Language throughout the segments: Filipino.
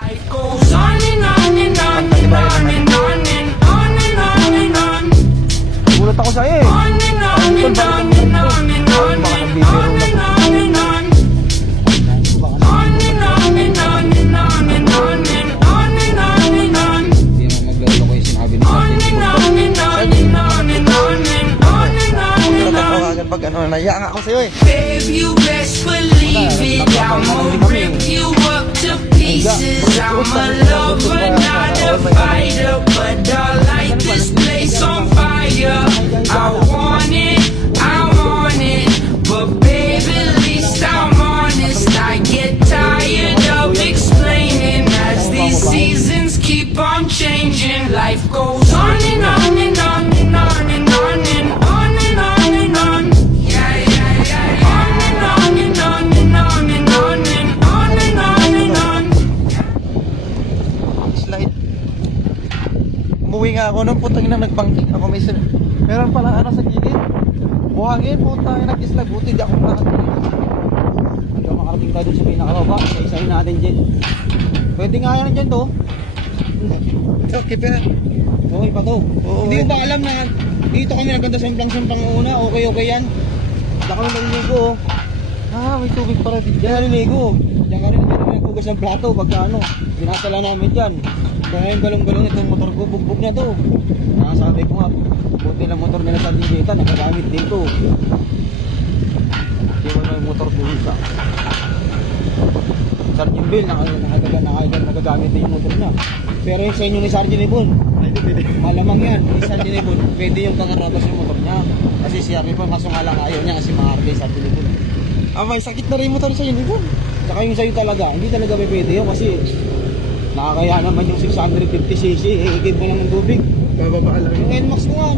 Life goes on and on and on and on and on and on and on and on. Gulat ako sa'yo eh. On and on and on and on and on and on and on and on. On and on and on and on and on and on and on and on. Hindi mo maglolo ko yung sinabi ni On and on and on and on and on and on and on and on. agad pag ano, naiya nga ako sa'yo eh. Babe, you best believe it. I'ma rip you up to pieces. I'm a lover, not a fighter, but I light this place on fire. I want it, but baby, at least I'm honest. I get tired of explaining as these seasons keep on changing. Life goes on and on and on and on and on and on and on and on. Yeah, yeah, yeah, yeah. On and on and on and on and on and on and on and on. Slide. Umuwi nga ako nung putang ina nagbangking ako may meron pala ano sa gilid. Buhangin putang ina nag-slide buti di ako nakarating. Hindi ako makarating tayo dun sa pinakababa. Isa-isahin natin dyan. Pwede nga yan dyan to. Okay pa. Okay pa to. Hindi ko ba alam na dito kami naganda samplang-samplang una. Okay yan. Diyan kami naliligo oh. May tubig para dito. Diyan naliligo. Diyan kami naghugas ng plato pagka ano. Pinasala namin dyan. Kaya yung galong-galong itong motor ko, bugbog na to. Nakasabi ko nga, buti lang motor nila sa Digita, nagagamit dito. Hindi mo na yung motor dito sa Sergeant Bill, nagagamit din yung motor na. Pero yung sa inyo ni Sergeant Ibon, malamang yan, ni Sergeant Ibon, pwede yung pangarabas yung motor niya. Kasi siya rin po, kaso nga lang ayaw niya kasi maarte yung Sergeant Ibon. May sakit na rin yung motor sa inyo Ibon. Tsaka yung sa'yo talaga, hindi talaga pwede yun kasi nakakaya naman yung 650cc, ikid mo lang ng tubig. Bababa lang. Yung NMAX ko nga,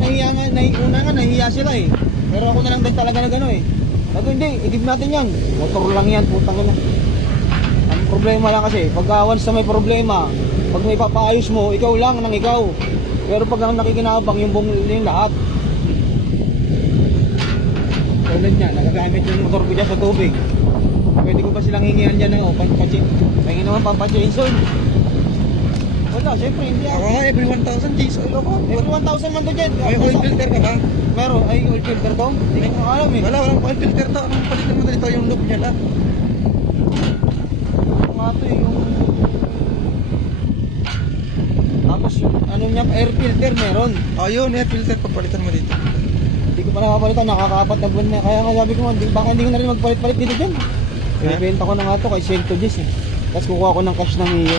nahihiya sila eh. Pero ako na lang din talaga na gano'n eh. Sabi hindi, ikid natin yan. Motor lang yan, putang ina. Ang problema lang kasi, pag once na may problema, pag may papaayos mo, ikaw lang nang ikaw. Pero pag ang nakikinabang yung buong yung lahat. Tulad niya, nagagamit yung motor ko dyan sa tubig. Pwede ko ba silang hingihan dyan ng pahingin naman pampachainsaw. Wala, syempre hindi Ako nga, every 1,000 G's oil ako. Every 1,000 man to dyan. May oil filter ka ba? Meron, ay oil filter to? Hindi ko alam eh. Walang oil filter to. Anong palitan mo na dito yung loop niya lang? Nga to yung... Tapos yung ano niya, air filter meron. Yun, air filter papalitan mo dito. Hindi ko pa nakapalitan, nakakaapat na buwan na. Kaya nga sabi ko nga, baka hindi ko na rin magpalit-palit dito dyan. Ibenta ko na nga to kay Sento Gis eh. Tapos kukuha ko ng cash ng iyo.